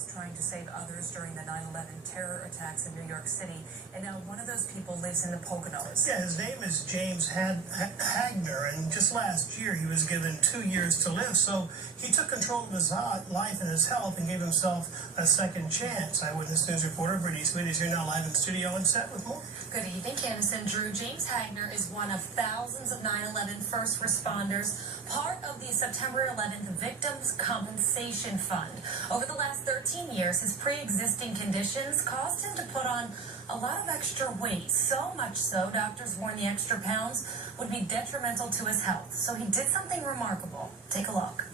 trying to save others during the 9/11 terror attacks in New York City. And now one of those people lives in the Poconos. Yeah, his name is James Hagner, and just last year he was given 2 years to live. So he took control of his life and his health and gave himself a second chance. Eyewitness News reporter Brittany Sweeney is here now live in the studio and set with more. Good evening, Candace and Drew. James Hagner is one of thousands of 9/11 first responders, part of the September 11th Victims Compensation Fund. Over the last 13 years, his pre-existing conditions caused him to put on a lot of extra weight, so much so doctors warned the extra pounds would be detrimental to his health. So he did something remarkable. Take a look.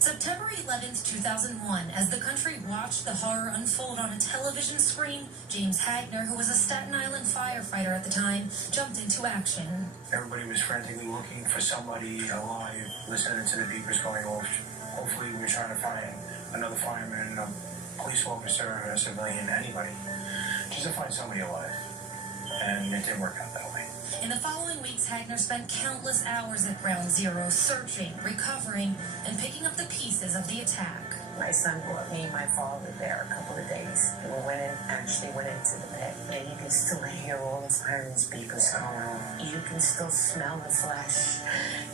September 11th, 2001, as the country watched the horror unfold on a television screen, James Hagner, who was a Staten Island firefighter at the time, jumped into action. Everybody was frantically looking for somebody alive, listening to the beepers going off. Hopefully we were trying to find another fireman, a police officer, a civilian, anybody, just to find somebody alive. And it didn't work out that way. In the following weeks, Hagner spent countless hours at Ground Zero, searching, recovering, and picking up the pieces of the attack. My son brought me and my father there a couple of days. And we actually went into the med. And you can still hear all the sirens beepers going on. You can still smell the flesh.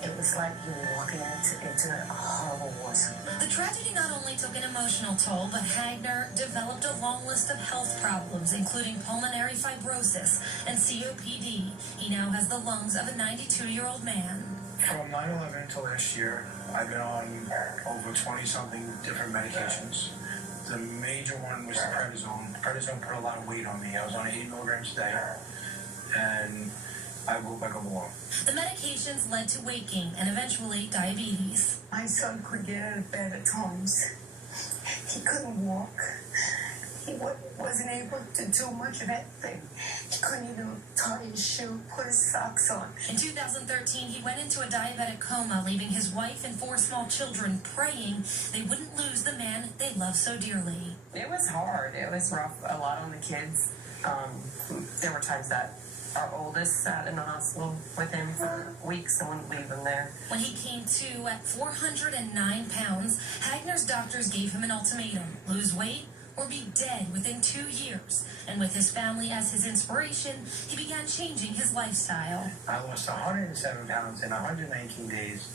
It was like you were walking into a horrible war zone. The tragedy not only took an emotional toll, but Hagner developed a long list of health problems, including pulmonary fibrosis and COPD. He now has the lungs of a 92-year-old man. From 9/11 to last year, I've been on over 20-something different medications. The major one was the prednisone. Prednisone put a lot of weight on me. I was on 80 milligrams a day, and I woke back up alone. The medications led to weight gain and eventually diabetes. My son could get out of bed at times. He couldn't walk. He wasn't able to do much of anything. He couldn't even tie his shoe, put his socks on. In 2013, he went into a diabetic coma, leaving his wife and 4 small children praying they wouldn't lose the man they loved so dearly. It was hard. It was rough, a lot on the kids. There were times that our oldest sat in the hospital with him for weeks and wouldn't leave him there. When he came to at 409 pounds, Hagner's doctors gave him an ultimatum: lose weight or be dead within 2 years. And with his family as his inspiration, he began changing his lifestyle. I lost 107 pounds in 119 days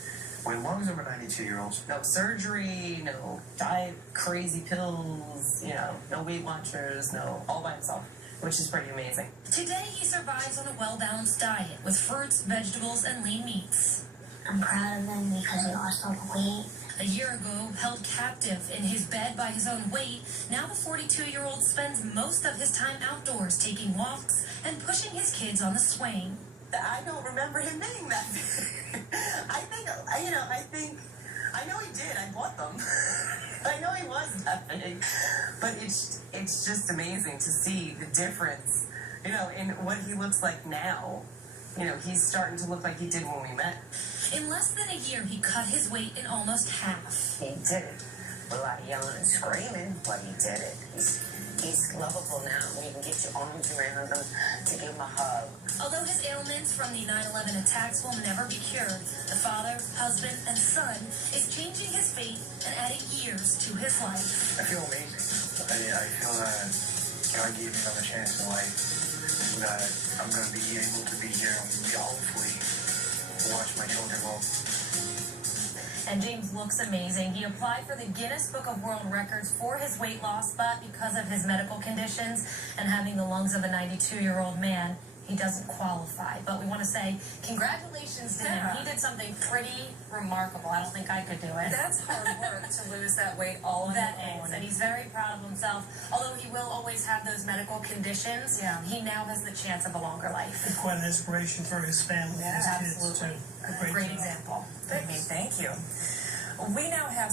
with lungs of a 92-year-old. No surgery, no diet, crazy pills, no Weight Watchers, no, all by himself, which is pretty amazing. Today, he survives on a well-balanced diet with fruits, vegetables, and lean meats. I'm proud of him because he lost all the weight. A year ago, held captive in his bed by his own weight, now the 42-year-old spends most of his time outdoors, taking walks and pushing his kids on the swing. I don't remember him being that big. I know he did. I bought them. I know he was that big. But it's just amazing to see the difference, in what he looks like now. He's starting to look like he did when we met. In less than a year, he cut his weight in almost half. He did it. A lot of yelling and screaming, but he did it. He's lovable now. You can get your arms around him to give him a hug. Although his ailments from the 9/11 attacks will never be cured, the father, husband, and son is changing his fate and adding years to his life. I feel amazing. I feel that God gave me another chance in life, that I'm going to be able to be here and hopefully watch my children grow. And James looks amazing. He applied for the Guinness Book of World Records for his weight loss, but because of his medical conditions and having the lungs of a 92-year-old man, he doesn't qualify. But we want to say congratulations to him. He did something pretty remarkable. I don't think I could do it. That's hard work to lose that weight all on That your own. is, and he's very proud of himself. Although he will always have those medical conditions, he now has the chance of a longer life. And quite an inspiration for his family and his kids, Absolutely. too. Great example. Thank you. We now have